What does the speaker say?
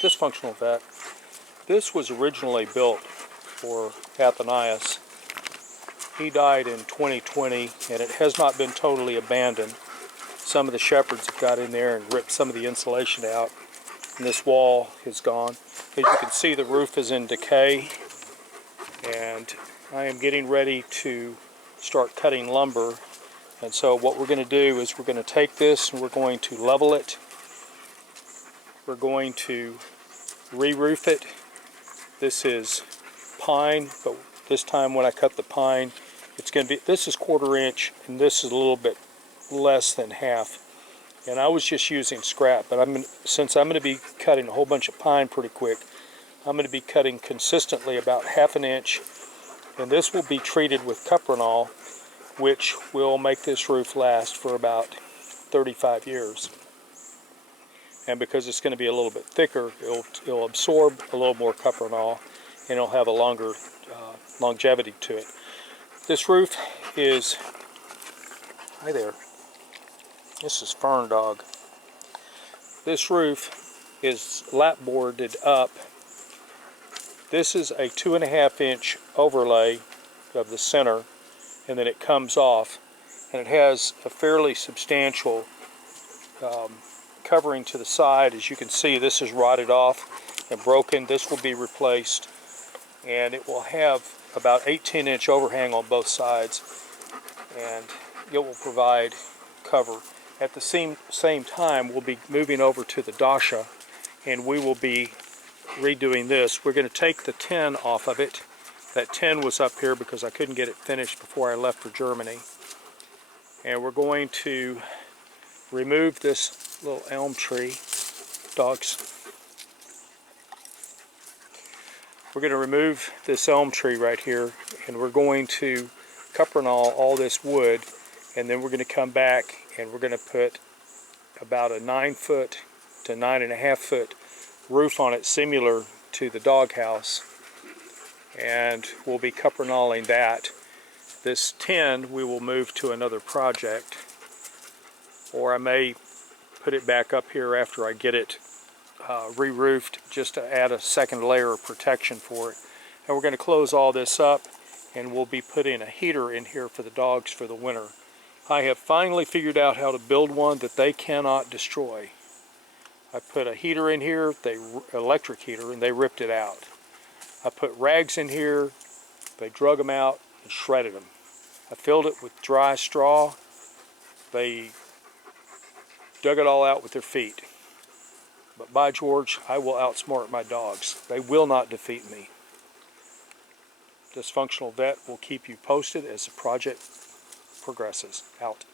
Dysfunctional vet. This was originally built for Athenias. He died in 2020, and it has not been totally abandoned. Some of the shepherds have got in there and ripped some of the insulation out, and this wall is gone. As you can see, the roof is in decay, and I am getting ready to start cutting lumber. And so what we're going to do is we're going to take this and we're going to level it. We're going to re-roof it. This is pine, but this time when I cut the pine, it's going to be, this is 1/4 inch and this is a little bit less than half. And I was just using scrap, but since I'm going to be cutting a whole bunch of pine pretty quick, I'm going to be cutting consistently about 1/2 inch, and this will be treated with cuprinol, which will make this roof last for about 35 years. And because it's going to be a little bit thicker, it'll absorb a little more cuprinol, and it'll have a longer longevity to it. This roof is, hi there, this is Fern Dog. This roof is lap boarded up. This is a 2.5 inch overlay of the center, and then it comes off, and it has a fairly substantial covering to the side. As you can see, this is rotted off and broken. This will be replaced, and it will have about 18-inch overhang on both sides, and it will provide cover. At the same time, we'll be moving over to the dasha, and we will be redoing this. We're going to take the tin off of it. That tin was up here because I couldn't get it finished before I left for Germany. And we're going to remove this little elm tree. Dogs. We're going to remove this elm tree right here, and we're going to cuprinol all this wood, and then we're going to come back and we're going to put about a 9-foot to 9.5-foot roof on it, similar to the doghouse, and we'll be cuprinoling that. This tin we will move to another project, or I may put it back up here after I get it re-roofed, just to add a second layer of protection for it. And we're going to close all this up, and we'll be putting a heater in here for the dogs for the winter. I have finally figured out how to build one that they cannot destroy. I put a heater in here, electric heater, and they ripped it out. I put rags in here, they drug them out and shredded them. I filled it with dry straw. They dug it all out with their feet. But by George, I will outsmart my dogs. They will not defeat me. Dysfunctional Vet will keep you posted as the project progresses. Out.